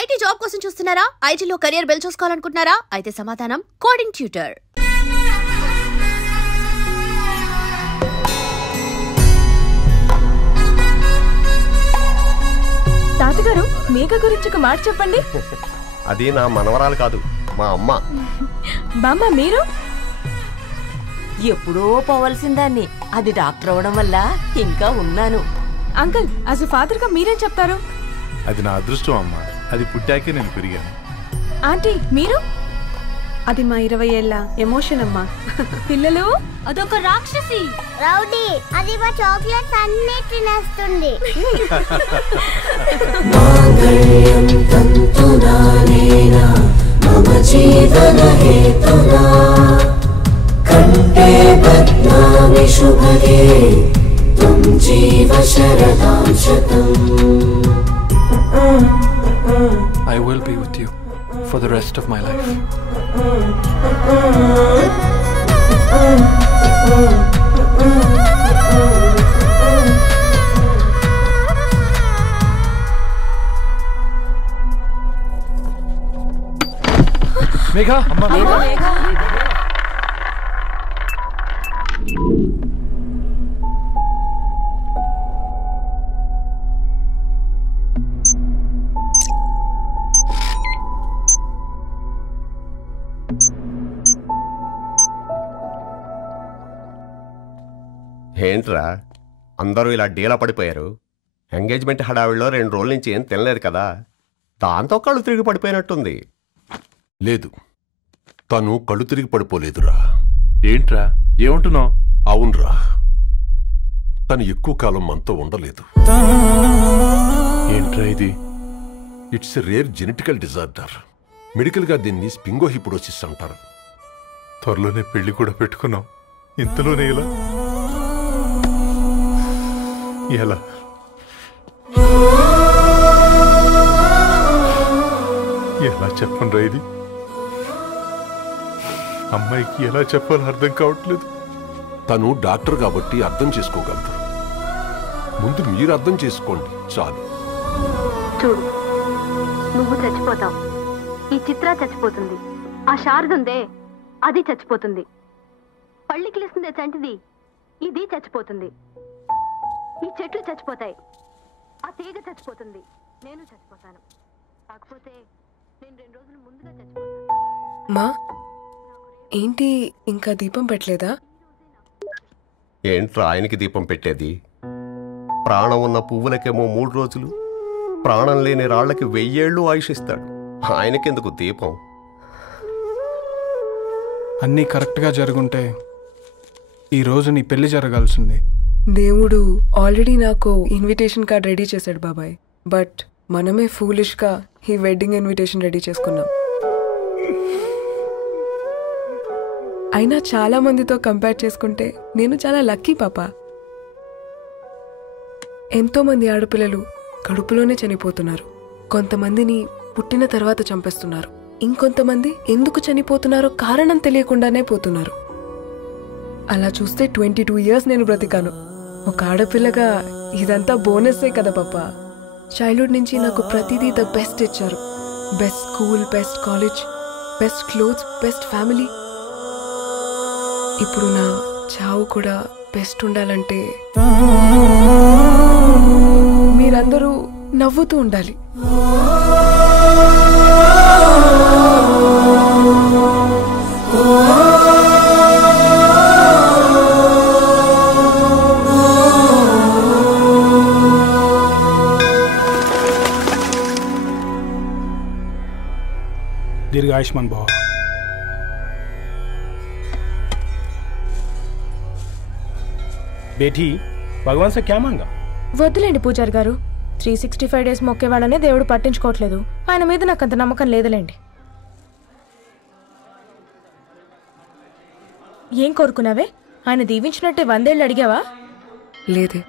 IT job కోసం చూస్తున్నారా? ఐటీలో కెరియర్ బిల్డ్ చేసుకోవాలనుకుంటున్నారా? అయితే సమాధానం కోడింగ్ ట్యూటర్. తాతగారు, మేఘ గురించి ఒక మాట చెప్పండి. అది నా మనవరాలు కాదు, మా అమ్మ. బామ్మ, మీరు ఎప్పుడో పోవలసిందాన్ని, అది డాక్టర్ అవడం వల్ల ఇంకా ఉన్నాను. అంకుల్, యాజ్ ఫాదర్ గా మీరేం చెప్తారు? అది నా అదృష్టం అమ్మా, అది పుట్టాకే నేను పెరిగాను. ఆంటీ, మీరు? అది మా 20 ఏళ్ల ఎమోషన్ అమ్మా. పిల్లలు, అదొక రాక్షసి రౌడీ, అది మా చాక్లెట్స్ అన్ని తినేస్తుంది. కంటే బద్నామి శుభగే తుం జీవ శరదాం శతం. I will be with you for the rest of my life. Megha, amma. Megha. ఏంట్రా అందరూ ఇలా డీలా పడిపోయారు? ఎంగేజ్మెంట్ హడావిడిలో 2 రోజుల నుంచి ఏం తినలేదు కదా, దాంతో కళ్ళు తిరిగి పడిపోయినట్టుంది. లేదు, తను కళ్ళు తిరిగి పడిపోలేదురా. ఏంట్రా ఏమంటున్నావు? అవునరా, తను ఎక్కువ కాలం మనతో ఉండలేదు. ఏంట్రా ఇది? It's a rare genetical disorder. మెడికల్గా దీన్ని స్పింగోహిపోడోసిస్ అంటారు. త్వరలోనే పెళ్లి కూడా పెట్టుకున్నాం, ఇంతలోనే ఇలా ఎలా? ఎలా చెప్పండ్రా ఇది? అమ్మాయికి ఎలా చెప్పాలో అర్థం కావట్లేదు. తను డాక్టర్ కాబట్టి అర్థం చేసుకోగలదు. ముందు మీరు అర్థం చేసుకోండి చాలు. చూడు, నువ్వు చచ్చిపోతావు, ఈ చిత్ర చచ్చిపోతుంది, ఆ శారదుందే అది చచ్చిపోతుంది, పళ్ళికిలిస్తుందే చంటిది ఇది చచ్చిపోతుంది, ఈ చెట్లు చచ్చిపోతాయి, ఆ తీగ చచ్చిపోతుంది, నేను చచ్చిపోతాను. కాకపోతే నేను 2 రోజులు ముందుగా చచ్చిపోతాను. మా ఏంటి, ఇంకా దీపం పెట్టలేదా? ఏంట్రా ఆయనకి దీపం పెట్టేది? ప్రాణం ఉన్న పువ్వులకేమో 3 రోజులు, ప్రాణం లేని రాళ్లకి 1000 ఏళ్ళు ఆయుషిస్తాడు. ఆయనకెందుకు దీపం? అన్నీ కరెక్ట్గా జరుగుంటే ఈరోజు నీ పెళ్లి జరగాల్సింది. దేవుడు ఆల్రెడీ నాకు ఇన్విటేషన్ కార్డ్ రెడీ చేశాడు బాబాయ్. బట్ మనమే ఫూలిష్గా ఈ వెడ్డింగ్ ఇన్విటేషన్ రెడీ చేసుకున్నాం. అయినా చాలా మందితో కంపేర్ చేసుకుంటే నేను చాలా లక్కీ పాపా. ఎంతో మంది ఆడపిల్లలు కడుపులోనే చనిపోతున్నారు. కొంతమందిని పుట్టిన తర్వాత చంపేస్తున్నారు. ఇంకొంతమంది ఎందుకు చనిపోతున్నారో కారణం తెలియకుండానే పోతున్నారు. అలా చూస్తే 22 ఇయర్స్ నేను బ్రతికాను. ఒక ఆడపిల్లగా ఇదంతా బోనస్సే కదా పాపా. చైల్డ్హుడ్ నుంచి నాకు ప్రతిదీ ద బెస్ట్ ఇచ్చారు. Best school, best college, best clothes, best family. ఇప్పుడు నా చావు కూడా బెస్ట్ ఉండాలంటే మీరందరూ నవ్వుతూ ఉండాలి. दीर्घायुष्मान भव. बेटी, भगवान से क्या मांगा? వద్దులేండి పూజారి గారు. 365 డేస్ మొక్కేవాళ్ళనే దేవుడు పట్టించుకోవట్లేదు. ఆయన మీద నాకు అంత నమ్మకం లేదులేండి. ఏం కోరుకున్నావే? ఆయన దీవించినట్టే 100 ఏళ్ళు అడిగావా? లేదే,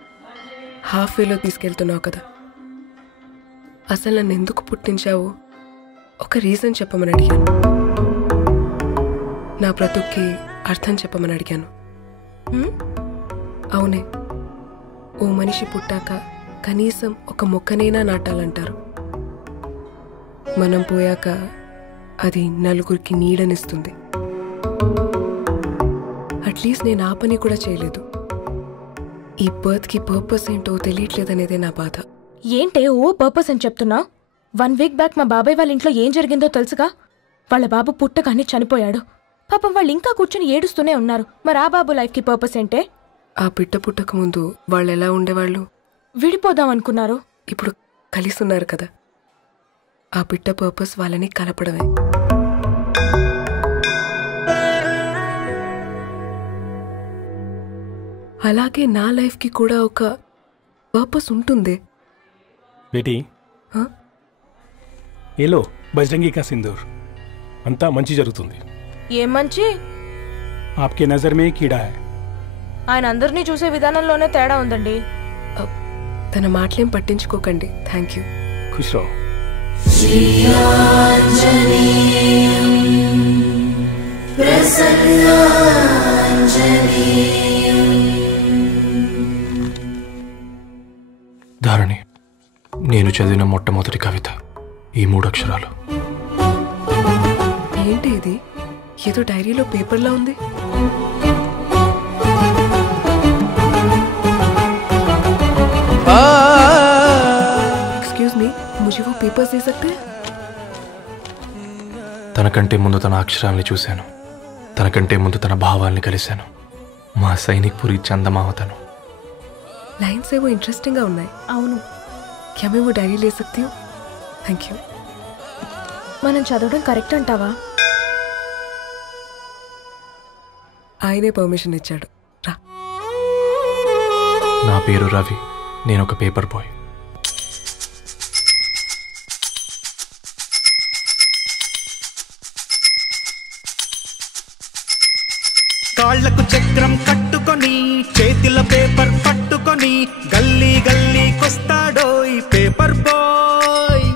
హాఫ్ వేలో తీసుకెళ్తున్నావు కదా. అసలు నన్ను ఎందుకు పుట్టించావు ఒక రీజన్ చెప్పమని అడిగాను. నా బ్రతుక్కి అర్థం చెప్పమని అడిగాను. అవునే, ఓ మనిషి పుట్టాక కనీసం ఒక మొక్కనైనా నాటాలంటారు. మనం పోయాక అది నలుగురికి నీడనిస్తుంది. అట్లీస్ట్ నేను ఆ పని కూడా చేయలేదు. ఈ బర్త్కి పర్పస్ ఏంటో తెలియట్లేదనేదే నా బాధ. ఏంటే ఓ పర్పస్ అని చెప్తున్నా? 1 వీక్ బ్యాక్ మా బాబాయ్ వాళ్ళ ఇంట్లో ఏం జరిగిందో తెలుసుగా? వాళ్ళ బాబు పుట్టగానే చనిపోయాడు. పాపం వాళ్ళు ఇంకా కూర్చొని ఏడుస్తూనే ఉన్నారు. మరి ఆ బాబు లైఫ్కి పర్పస్ ఏంటే? ఆ పిట్ట పుట్టక ముందు వాళ్ళు ఎలా ఉండేవాళ్ళు? విడిపోదాం అనుకున్నారు. ఇప్పుడు కలిసి ఉన్నారు కదా. ఆ పిట్ట పర్పస్ వాళ్ళని కలపడమే. అలాగే నా లైఫ్కి కూడా ఒక పర్పస్ ఉంటుంది. बेटी ये लो बजरंगी का सिंदूर अंता मंची जరుగుతుంది. ఏం మంచి? आपके नजर में कीड़ा है. ఆయన అందరినీ చూసే విధానంలోనే తేడా ఉందండి. తన మాటలేం పట్టించుకోకండి. Thank you. खुश रहो. ధారణి, నేను చదివిన మొట్టమొదటి కవిత ఈ 3 అక్షరాలు. ఏంటి ఇది? ఏదో డైరీలో పేపర్లా ఉంది. एक्सक्यूज मी, मुझे वो पेपर्स दे सकते हैं? తనకంటే ముందు తన అక్షరాల్ని చూశాను. తనకంటే ముందు తన భావాల్ని కలిశాను. మా సైనిక్ పురి చందమామ తను. लाइन्स है वो इंटरेस्टिंग గా ఉన్నాయి. అవును. क्या मैं वो डायरी ले सकती हूँ? Thank you. మనం చదవడం కరెక్ట్ అంటావా? ఆయనే పర్మిషన్ ఇచ్చాడు. రా. నా పేరు రవి. నేను ఒక పేపర్ బాయ్. కాళ్లకు చక్రం కట్టుకొని చేతిలో పేపర్ పట్టుకొని గల్లీ గల్లీకొస్తాడో ఈ పేపర్ బాయ్.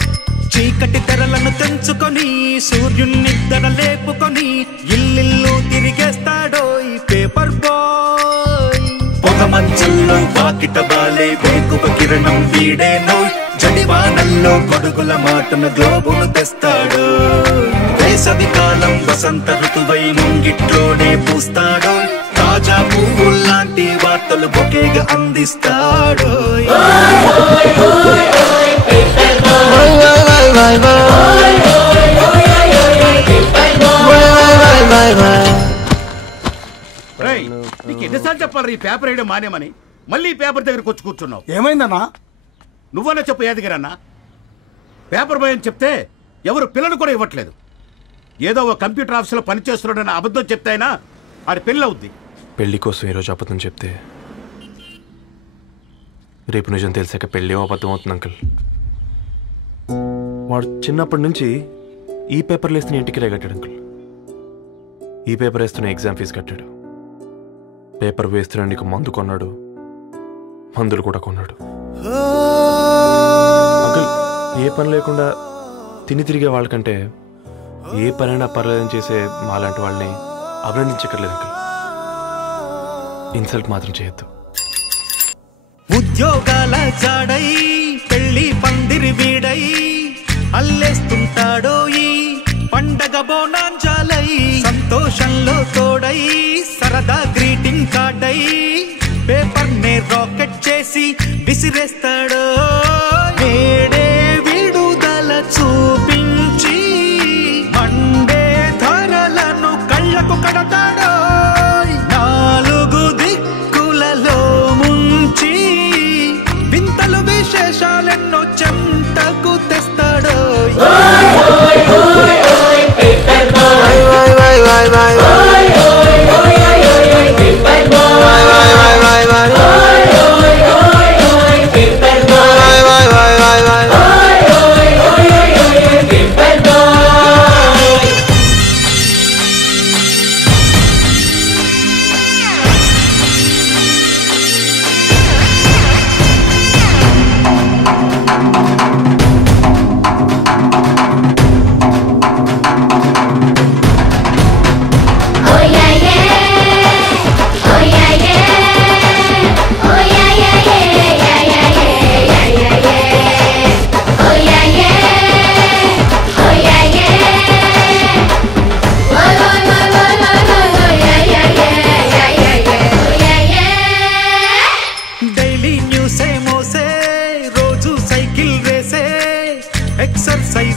చీకటి తెరలను తెంచుకొని సూర్యునిద్దర లేపుకొని ఇల్లిల్లు తిరిగేస్తాడో ఈ పేపర్ బాయ్. పొగ మంచుల్లో వాకిట బాలే వేకువ కిరణం వీడేనో. జడివానల్లో కొడుకుల మాటను గ్లోబును తెస్తాడు. వేసవి కాలం వసంత ఋతువై ముంగిట్లోనే పూస్తాడు. తాజా పువ్వుల్లాంటి వార్తలు బొకేగా అందిస్తాడు. నీకు ఎన్నిసార్లు చెప్పాలి ఈ పేపర్ వేయడం మానేమని? మళ్ళీ ఈ పేపర్ దగ్గరకు వచ్చి కూర్చున్నావు. ఏమైందన్నా? నువ్వన్నా చెప్పు యాదగిరన్నా. పేపర్ బాయ్ అని చెప్తే ఎవరు పిల్లలు కూడా ఇవ్వట్లేదు. ఏదో ఒక కంప్యూటర్ ఆఫీసులో పనిచేస్తున్నాడని అబద్ధం చెప్తే అయినా ఆడి పెళ్ళి అవుద్ది. పెళ్లి కోసం ఈరోజు అబద్ధం చెప్తే రేపు నిజం తెలిసాక పెళ్ళి అబద్ధం అవుతుంది అంకుల్. వాడు చిన్నప్పటి నుంచి ఈ పేపర్లు వేస్తున్న ఇంటికి కట్టాడు అంకుల్. ఈ పేపర్ వేస్తున్న ఎగ్జామ్ ఫీజు కట్టాడు. పేపర్ వేస్తున్న నీకు మందు కొన్నాడు. మందులు కూడా కొన్నాడు. అంకుల్, ఏ పని లేకుండా తిని తిరిగే వాళ్ళకంటే ఏ పనైనా పర్లేదని చేసే మాలాంటి వాళ్ళని అభినందించక్కర్లేదు అంకుల్. ఇన్సల్ట్ మాత్రం చేయొద్దు. ఉద్యోగాల జాడై పెళ్లి పందిరి వీడై అల్లేస్తుంటాడో ఈ పండగ బోనాంజాలై. సంతోషంలో తోడై సరదా గ్రీటింగ్ కార్డై పేపర్ నే రాకెట్ చేసి విసిరేస్తాడో. నేడే విడుదల చూపించి మండే ధరలను కళ్ళకు కడతాడో. 4 దిక్కులలో ముంచి వింతలు విశేషాలెన్నో చెంతకు తెస్తాడో.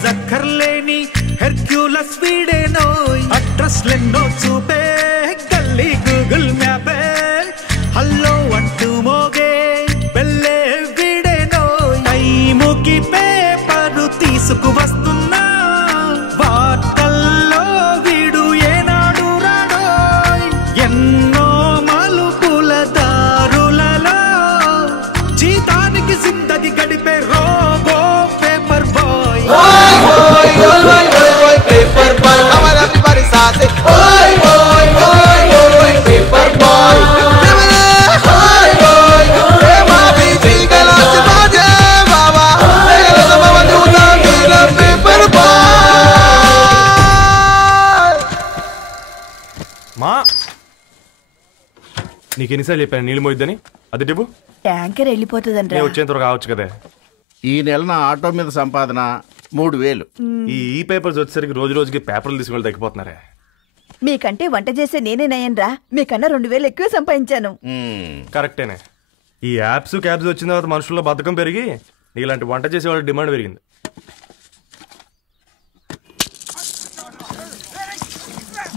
సైజ్ అక్కర్లేని హెర్క్యూలస్ వీడేనో అడ్రస్లెన్నో చూపే గల్లీ గూగుల్ మ్యాపే హల్లో అంటూ మోగే వెళ్ళే వీడేనో టైముకి పేపరు తీసుకు వస్తున్నా వార్తల్లో వీడు ఏనాడు రాడో ఎన్నో మలుపుల దారులలో జీతానికి జిందగి గడిపే robo paper boy paper boy everybody say boy boy boy boy paper boy boy boy ema biji galas baje baba ela baba duda dila paper boy మా నీకు ఎన్నిసార్లు చెప్పాను నీళ్ళు మోయిద్దని అది డిబు ట్యాంకర్ వెళ్ళిపోతుందంట నేను వచ్చేంత వరకు కావచ్చు కదా. ఈ నెల నా ఆటో మీద సంపాదన 3000. ఈ పేపర్స్ వచ్చేసరికి రోజు రోజుకి పేపర్లు తీసుకుని తగ్గిపోతున్నారే. మీకంటే వంట చేసే నేనే నయ్యనరా, మీకన్నా 2000 ఎక్కువ సంపాదించాను. కరెక్టేనే. ఈ యాప్స్ క్యాబ్స్ వచ్చిన తర్వాత మనుషుల్లో బద్ధకం పెరిగి ఇలాంటి వంట చేసే వాళ్ళ డిమాండ్ పెరిగింది.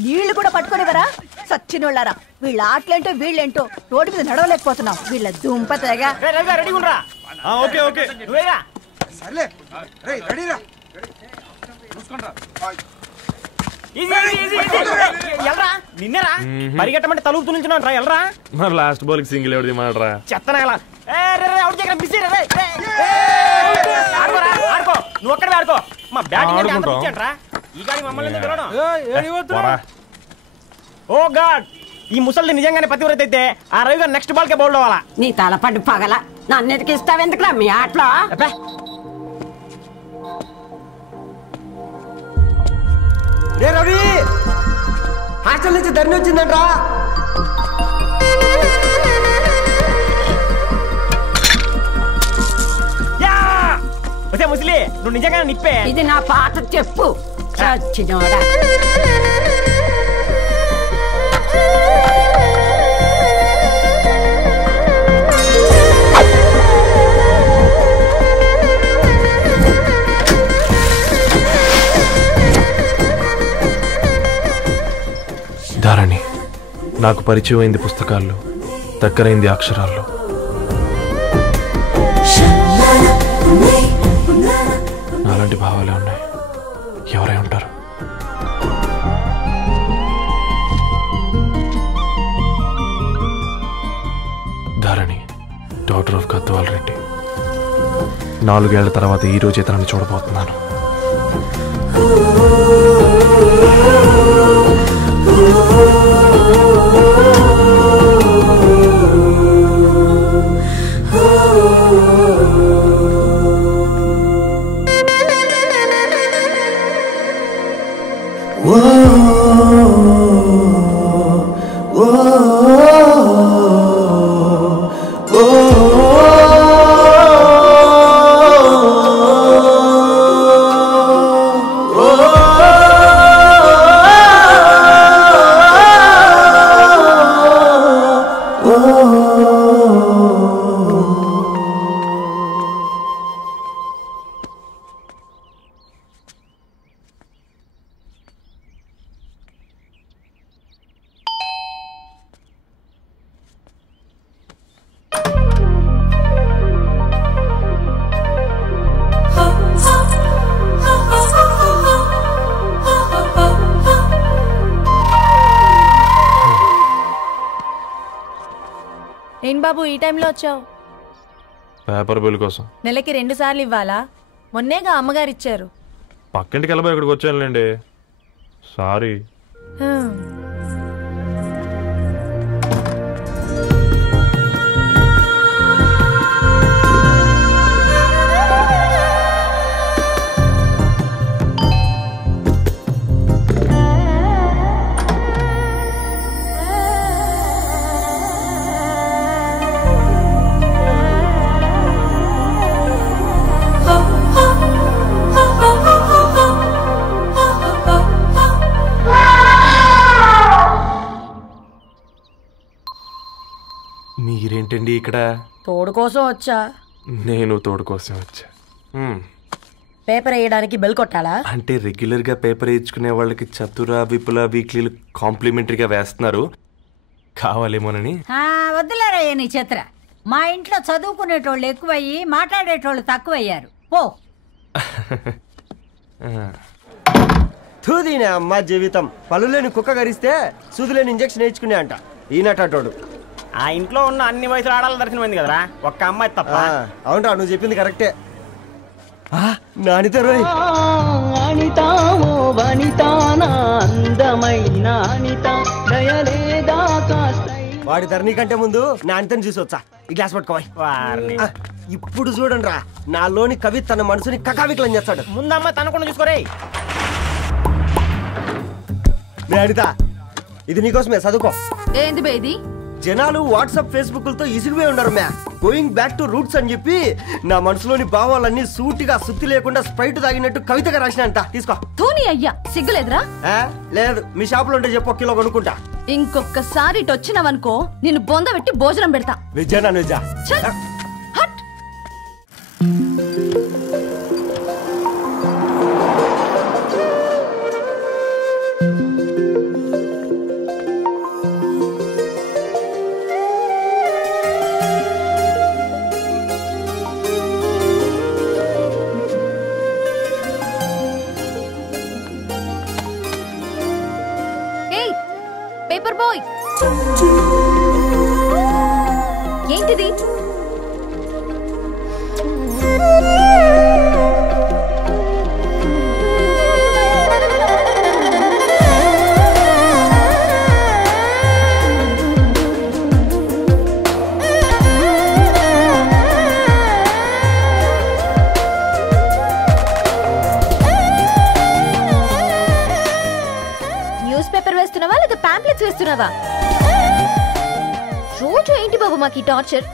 నీళ్లు కూడా పట్టుకునేవరా సచ్చినోళ్ళారా. వీళ్ళ ఆటలేంటో వీళ్ళేంటో రోడ్డు మీద నడవలేకపోతున్నాం. వీళ్ళ దుంప తెగ. ఓకే ఓకే నిన్నరా పరిగెట్టమంటే తలుపుతూ నుంచున్నాను రా ఎల్రా. మరి లాస్ట్ బాల్ కి సింగిల్ ఎవరిది మాట్రా చెత్తనా ఎలా ఆడుకో నువ్వు ఒక్కడే ఆడుకో. మా బ్యాటింగ్ ఈ గాడి మమ్మల్ని ఓ గాడ్ ఈ ముసలి నిజంగానే పతివ్రత అయితే ఆ రవి గారు నెక్స్ట్ బాల్ కే బౌల్డ్ అవ్వాలా. నీ తలపండు పగల నన్ను ఇస్తావెందుకురా మీ ఆటలో. రే రవి హాస్టల్ నుంచి ధరణి వచ్చిందంట్రా. ముసలి నువ్వు నిజంగా నిప్పే. ఇది నా పాట చెప్పు చచ్చినోడా. ధారణి నాకు పరిచయం అయింది పుస్తకాల్లో, దగ్గరైంది అక్షరాల్లో. నాలాంటి భావాలే ఉన్నాయి. ఎవరై ఉంటారు? Dharani doctor of Gadwal Reddy. 4 ఏళ్ల తర్వాత ఈ రోజు ఇతరాన్ని చూడబోతున్నాను. ఏం బాబు ఈ టైంలో వచ్చావు? పేపర్ బిల్ కోసం. నెలకి 2 సార్లు ఇవ్వాలా? మొన్నేగా అమ్మగారు ఇచ్చారు. పక్కింటికి వెళ్ళబోయి ఇక్కడికి వచ్చానులేండి. సారీ. మీరేంటండి ఇక్కడ? తోడు కోసం వచ్చా. నేను తోడు కోసం వచ్చా. పేపర్ వేయడానికి బెల్ కొట్టాలా? అంటే రెగ్యులర్ గా పేపర్ వేయించుకునే వాళ్ళకి చతుర విపుల వీక్లీలు కాంప్లిమెంటరీగా వేస్తున్నారు, కావాలేమోనని. వద్దులేరా నీ చిత్ర. మా ఇంట్లో చదువుకునేటోళ్ళు ఎక్కువయ్యి మాట్లాడేటోళ్ళు తక్కువయ్యారు. పో. తూదీనే అమ్మ జీవితం. పళ్ళులేని కుక్క గరిస్తే సూదులేని ఇంజక్షన్ వేయించుకునే అంట ఈనటోడు. ఆ ఇంట్లో ఉన్న అన్ని వయసులో ఆడాలి దర్శనమైంది కదరా, ఒక్క అమ్మాయి తప్ప. అవునరా, నువ్వు చెప్పింది కరెక్టే. నానిత రోయ్ వాడి ధరణి కంటే ముందు నానితని చూసి వచ్చా. ఈ గ్లాస్ పట్టుకోవాలి. ఇప్పుడు చూడండి రా, నాలోని కవి తన మనసుని కకావికలం చేస్తాడు. ముందమ్మ తనకుండా చూసుకోరే. నానిత, ఇది నీకోసమే, చదువుకో. ఏంది బేది? జనాలు వాట్సాప్ ఫేస్బుక్లతో ఇసిగిపోయి ఉన్నారు మ్యా. గోయింగ్ బ్యాక్ టు రూట్స్ అని చెప్పి నా మనసులోని భావాలన్నీ సూటిగా సుత్తి లేకుండా స్ప్రైట్ తాగినట్టు కవితగా రాసిన అంట. తీసుకో. తూని అయ్యా, సిగ్గులేదురా? లేదు, మీ షాప్ లో ఉంటే చెప్పు, 1 కిలో కొనుక్కుంటా. ఇంకొకసారి ఇటు వచ్చినావనుకో నిన్ను బొంద పెట్టి భోజనం పెడతా. వెజ్జా నాన్ వెజ్జా? పేపర్ బాయ్, ఏంటిది? న్యూస్ పేపర్ వేస్తున్నావా లేదా పాంప్లెట్స్ వేస్తున్నావా? రోజు ఏంటి బాబు మాకు ఈ టార్చర్?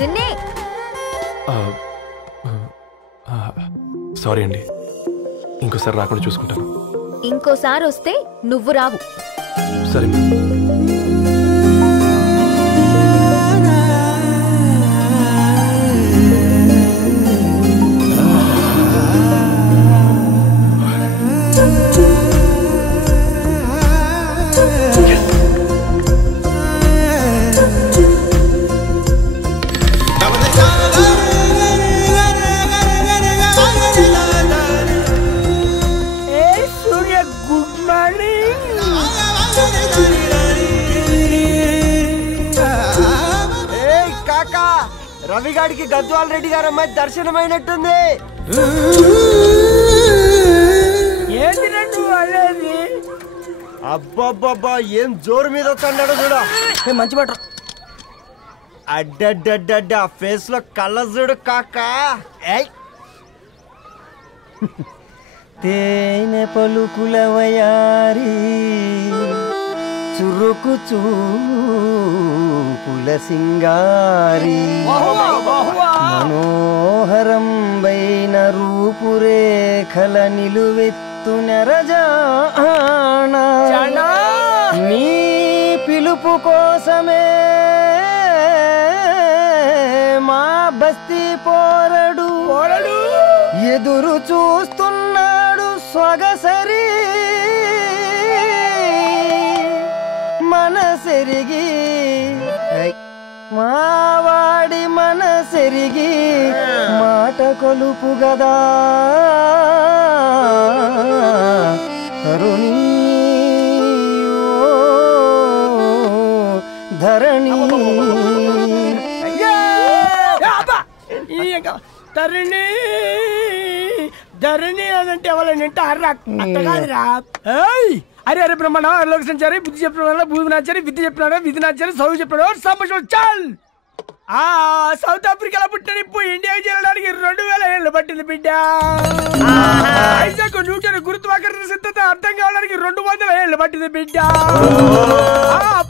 నిన్నే. సారీ అండి, ఇంకోసారి రాకుండా చూసుకుంటాను. ఇంకోసారి వస్తే నువ్వు రావు. సరే. రవిగాడికి గద్వాల్ రెడ్డి గారు అమ్మాయి దర్శనమైనట్టుంది. అబ్బబ్బబ్బా, ఏం జోరు మీద వస్తాడు చూడ. మంచి మాట. అడ్డడ్డడ్డ ఫేస్ లో కళ్ళ చూడు కాకా. తేనె పలుకుల వయారి చురుకు చూపుల సింగారి మనోహరం బైన రూపురేఖల నిలువెత్తు నెరజానా నీ పిలుపు కోసమే మా బస్తీ పోరడు ఎదురు చూస్తున్నాడు స్వగసరి మనసెరిగి మావాడి మనసెరిగి మాట కొలుపు గదా కరుణీ ధరణి ధరణి ధరణి అదంటే ఎవరైనా అట్ట కాదురా. అరే అరే బ్రహ్మణ లోక సంచారి బుద్ధి చెప్పిన భూమి నాచారి విద్య చెప్పినాడు విధి నాచారి చదువు చెప్పినాడు సంభాషణ చాల్. సౌత్ ఆఫ్రికాలో పుట్టిన ఇప్పుడు ఇండియాకి చేరడానికి 2000 ఏళ్ళు పట్టింది బిడ్డ. ఐజాక్ న్యూటన్ గురుత్వాకర్షణ సిద్ధత అర్థం కావడానికి 200 ఏళ్ళు పట్టింది బిడ్డ.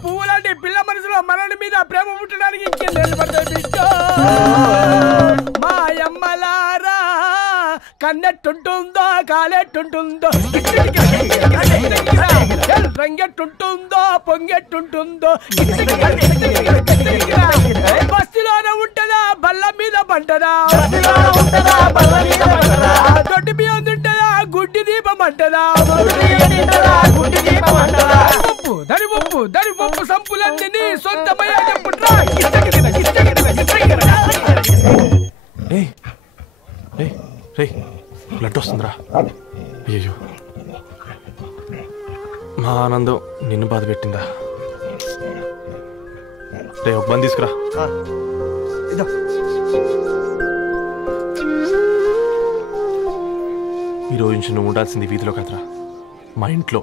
పువ్వులాంటి పిల్ల మనసులో మనని మీద ప్రేమ పుట్టడానికి ఇంకేళ్ళు పడుతుంది బిడ్డ. మా అమ్మలారా కన్నెట్టుంటుందో కాలెట్టుంటుందో రంగెట్టుంటుందో పొంగెట్టుంటుందో బస్తిలోనే ఉంటదా బల్ల మీద పంటదా దొడ్డి బియ్యం తింటదా గుడ్డి దీపం అంటదా దరి పప్పు సంపులన్నీ సొంతమయ్యా చెప్పుట్రా బ్లడ్ వస్తుందిరా. అయ్యో మా ఆనందం నిన్ను బాధ పెట్టిందా? రే ఒక బంద్ తీసుకురా. ఈరోజు నుంచి నువ్వు ఉండాల్సింది వీధిలో కదరా, మా ఇంట్లో.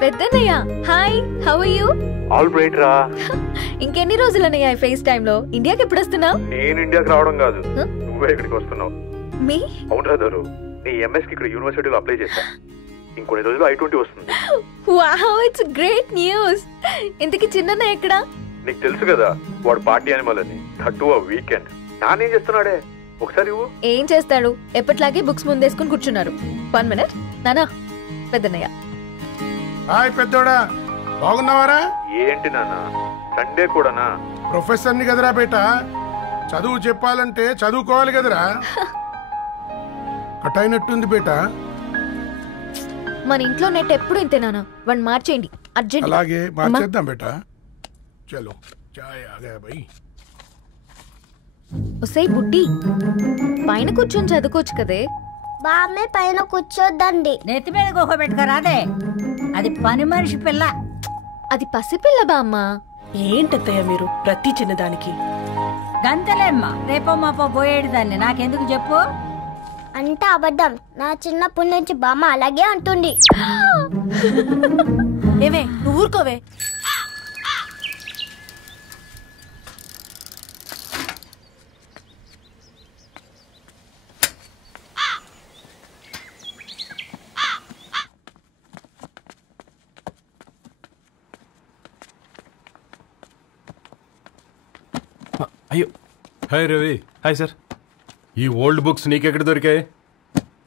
పెద్దన్నయ్య hi, how are you? All right రా. ఇంకెన్ని రోజులన్నయ్య ఫేస్ టైమ్ లో? ఇండియాకి ఎప్పుడు వస్తున్నావు? నేను ఇండియాకి రావడం కాదు, నువ్వే ఇక్కడికి వస్తున్నావు. మీ అవునరా దొరు, నీ ఎంఎస్ కి ఇక్కడ యూనివర్సిటీలో అప్లై చేశా. ఇంకొన్ని రోజులు I-20 వస్తుంది. Wow, it's great news. ఇంతకి చిన్నన్నయ్య ఎక్కడ? నీకు తెలుసు కదా వాడు పార్టీ అనిమల్ అని, థర్టూ ఆ వీకెండ్. నానేం చేస్తున్నాడే ఒకసారి ఏం చేస్తాడు, ఎప్పట్లాగే బుక్స్ ముందేసుకుని కూర్చున్నారు. 1 minute నానా. పెద్దన్నయ్య హాయ్ పెద్దోడా, బాగున్నావారా? ఏంటి నాన్న సండే కూడానా? ప్రొఫెసర్ని కదరా బేట, చదువు చెప్పాలంటే చదువుకోవాలి కదరా. కట్ అయినట్టుంది బేట. మన ఇంట్లో నెట్ ఎప్పుడు ఇంతే నాన్న, వన్ మార్చేయండి అర్జెంట్. అలాగే మార్చేద్దాం బేట. చలో చాయ్ ఆగా భయ్. ఒసేయ్ బుడ్డి, పైన కూర్చొని చదువుకోవచ్చు కదే. బామ్మే పైన కూర్చోద్దండి. నెత్తి మీద గుహ పెట్టుకోరాదే, అది పని మనిషి పిల్ల. అది పసిపిల్ల బామ్మ. ఏంటత్తయ్య మీరు ప్రతి చిన్నదానికి? గంతలేమ్మా, రేపో మాపో పోయేడు దాన్ని, నాకెందుకు చెప్పు? అంటే అబద్ధం. నా చిన్నప్పటి నుంచి బామ్మ అలాగే అంటుంది. ఏవే నువ్వు ఊరుకోవే. అయ్యో హాయ్ రవి. Hi sir. ఈ ఓల్డ్ బుక్స్ నీకెక్కడ దొరికాయి?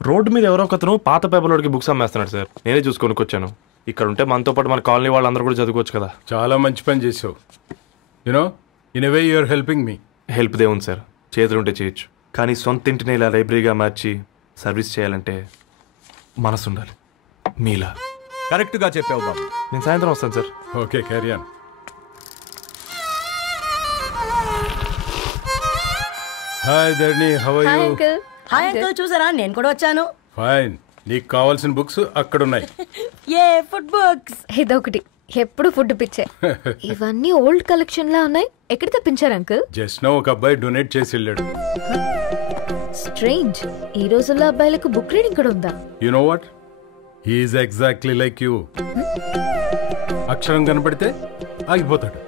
రోడ్డు మీద ఎవరో ఒకతను పాత పేపర్లోకి బుక్స్ అమ్మేస్తున్నాడు సార్, నేనే చూసుకొని వచ్చాను. ఇక్కడ ఉంటే మనతో పాటు మన కాలనీ వాళ్ళందరూ కూడా చదువుకోవచ్చు కదా. చాలా మంచి పని చేసావు. You know in a way you are helping me. Help దే ఉంది సార్, చేతులుంటే చేయొచ్చు. కానీ సొంత ఇంటిని ఇలా లైబ్రరీగా మార్చి సర్వీస్ చేయాలంటే మనసు ఉండాలి. మీలా కరెక్ట్గా చెప్పావు బాబు. నేను సాయంత్రం వస్తాను sir. Okay carry on. Hi Dharni, how are you? Hi uncle, చూసారా నేను కూడా వచ్చాను. ఫైన్. నీకు కావాల్సిన బుక్స్ అక్కడ ఉన్నాయి. ఏ ఫుడ్ బుక్స్? ఇదొకటి, ఎప్పుడు ఫుడ్ పిచ్చే. ఇవన్నీ ఓల్డ్ కలెక్షన్ లా ఉన్నాయి. ఎక్కడ తెప్పించారు అంకుల్? జస్ట్ నో ఒక అబ్బాయి డొనేట్ చేసి వెళ్ళాడు. స్ట్రేంజ్, ఈ రోజుల్లో అబ్బాయిలకు బుక్ రీడింగ్ కూడా ఉందా? You know what, he is exactly like you. అక్షరం కనపడితే ఆగిపోతాడు.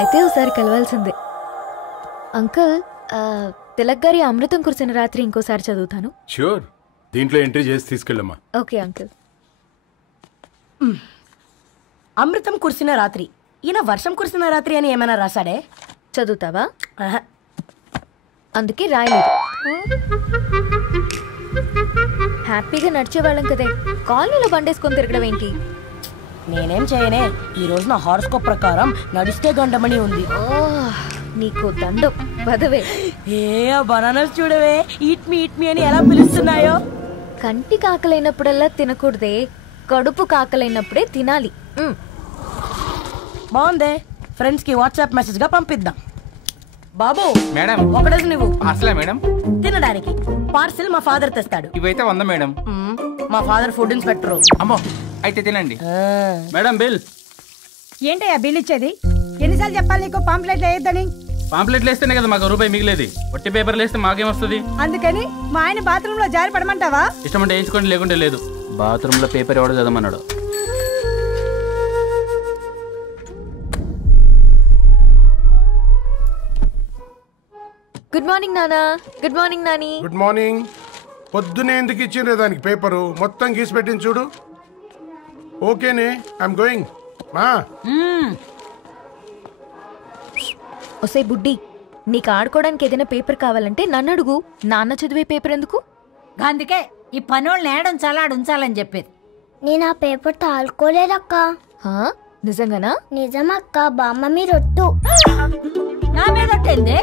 అయితే ఒకసారి కలవాల్సిందే. అంకుల్, తిలక్ గారి అమృతం కురిసిన రాత్రి ఇంకోసారి చదువుతాను. ష్యూర్, దీంట్లో ఎంట్రీ చేసి తీసుకెళ్ళమ్మా. Okay uncle. అమృతం కురిసిన రాత్రి, ఈయన వర్షం కురిసిన రాత్రి అని ఏమైనా రాశాడే? చదువుతావా? అందుకే రాయలేదు. హ్యాపీగా నడిచేవాళ్ళం కదే, కాలనీలో బండేసుకొని తిరగడం ఏంటి? నేనేం చేయనే, ఈ రోజు నా హారోస్కోప్ ప్రకారం నడిస్తే గండమని ఉంది. నీకు దండం పదవే. ఏ బనానాస్ చూడవే, ఈట్ మీ అని ఎలా పిలుస్తున్నాయో. కంటి కాకలైనప్పుడల్లా తినకూడదే, కడుపు కాకలైనప్పుడే తినాలి. బాగుందే, ఫ్రెండ్స్ కి వాట్సాప్ మెసేజ్ గా పంపిద్దాం. బాబు మేడం, ఒకడేసి నువ్వు అసలే మేడం తినడానికి పార్సిల్ మా ఫాదర్ తెస్తాడు. ఇవైతే 100 మేడం. మా ఫాదర్ ఫుడ్ ఇన్స్పెక్టర్. అమ్మో, అయితే తినండి మేడం. బిల్ ఏంటయ్యా బిల్ ఇచ్చేది? ఎన్నిసార్లు చెప్పాలి నీకు పాంప్లెట్లు వేయొద్దని? పాంప్లెట్లు వేస్తేనే కదా మాకు రూపాయి మిగిలేది. వట్టి పేపర్లు వేస్తే మాకేమొస్తుంది? అందుకని మా ఆయన బాత్రూమ్ లో జారి పడమంటావా? ఇష్టం అంటే వేయించుకోండి, లేకుంటే లేదు. బాత్రూమ్ లో పేపర్ ఎవడో చదవమన్నాడు. గుడ్ మార్నింగ్ నానా. Good morning Nani. Good morning. పొద్దునే ఎందుకు ఇచ్చిండ్రే దానికి పేపరు? మొత్తం గీసి పెట్టింది చూడు. ఓకేనే, ఐఎమ్ గోయింగ్. ఒసే బుడ్డి, నీకు ఆడుకోవడానికి ఏదైనా పేపర్ కావాలంటే నన్ను అడుగు. నాన్న చదివే పేపర్ ఎందుకు? అందుకే ఈ పనోళ్ళని ఏడుంచాలా ఉంచాలని చెప్పేది. నేను ఆ పేపర్ తాలుకోలేదక్క. నిజంగానా? నిజమక్క, బామ్మ మీరొట్టు. నా మీద ఒట్టేంది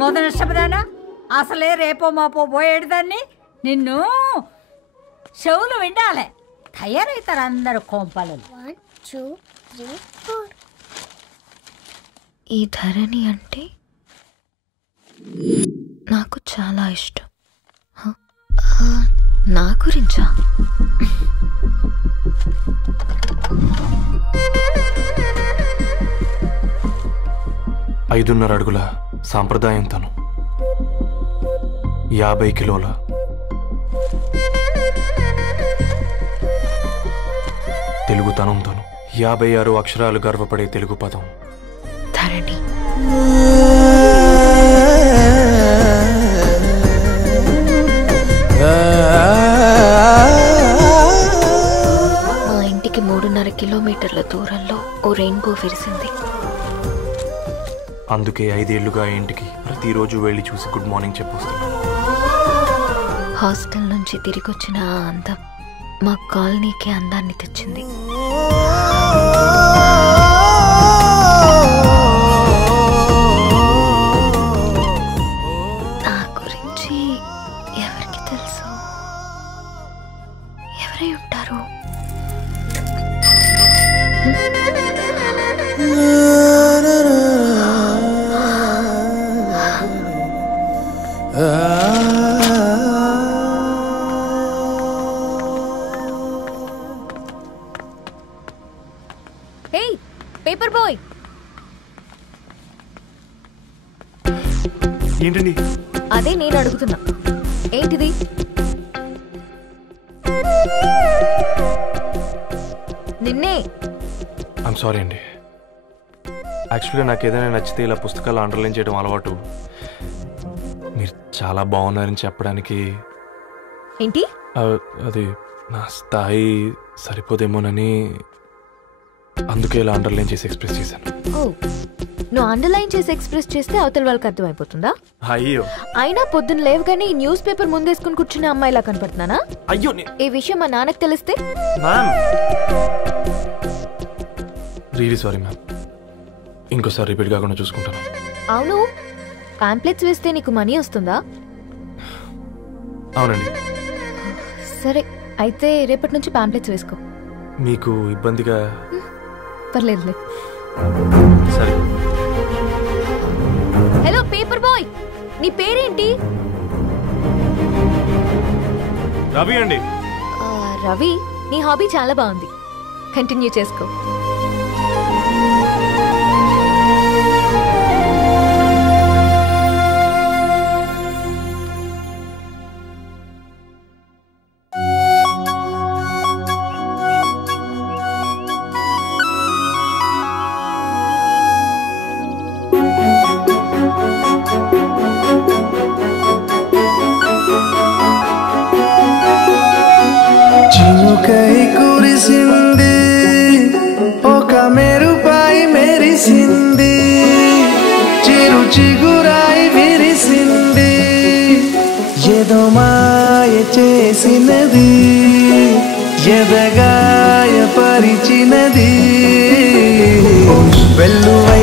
మొదటి నష్టపదానా? అసలే రేపో మాపో పోయేడు దాన్ని. నిన్ను చెవులు విండాలే, తయారవుతారు అందరు కోంపాలు. 1 2 3 4. ఈ ధరణి అంటే నాకు చాలా ఇష్టం. నా గురించా? 5.5 అడుగుల సాంప్రదాయం తను, 50 కిలోల తెలుగుతనం తను, 56 అక్షరాలు గర్వపడే తెలుగు పదం ధరణి. మా ఇంటికి 3.5 కిలోమీటర్ల దూరంలో ఓ రెయిన్బో విరిసింది. అందుకే 5 ఏళ్లుగా ఇంటికి ప్రతిరోజు వెళ్ళి చూసి గుడ్ మార్నింగ్ చెప్పొస్తున్నాను. హాస్టల్ నుంచి తిరిగొచ్చిన ఆ అందం మా కాలనీకి అందాన్ని తెచ్చింది. నా గురించి ఎవరికి తెలుసు? ఎవరై ఉంటారు? పేపర్ బాయ్, ఏంటండి? అదే నేను అడుగుతున్నా, ఏంటిది? నిన్నే. ఐమ్ సారీ అండి. యాక్చువల్గా నాకు ఏదైనా నచ్చితే ఇలా పుస్తకాలు అండర్లైన్ చేయడం అలవాటు. మీరు చాలా బాగున్నారని చెప్పడానికి. ఏంటి? అది నా స్థాయి సరిపోదేమోనని అందుకే ఇలా అండర్లైన్ చేసి ఎక్స్ప్రెస్ చేశాను. ఓ, నువ్వు అండర్లైన్ చేసి ఎక్స్ప్రెస్ చేస్తే అవతల వాళ్ళకి అర్థమైపోతుందా? అయ్యో, అయినా పొద్దున్న లేవగానే ఈ న్యూస్ పేపర్ ముందేసుకుని కూర్చునే అమ్మాయిలా కనపడుతున్నానా? అయ్యో, ఈ విషయం మా నాన్నకు తెలిస్తే? Really sorry ma'am. ఇంకోసారి రిపీట్ కాకుండా చూసుకుంటాను. అవును, పాంప్లెట్స్ వేస్తే నీకు మనీ వస్తుందా? అవునండి. సరే, అయితే రేపటి నుంచి పాంప్లెట్స్ వేసుకో. మీకు ఇబ్బందిగా? పర్లేదులే. సరే. హలో పేపర్ బాయ్, నీ పేరేంటి? రవి అండి. రవి, నీ హాబీ చాలా బాగుంది, కంటిన్యూ చేసుకో. చినుకై కురిసింది, ఒక మెరుపై మెరిసింది, చిరు చిగురాయి విరిసింది, ఏదో మాయ చేసినది, ఎదగాయ పరిచినది, వెల్లువై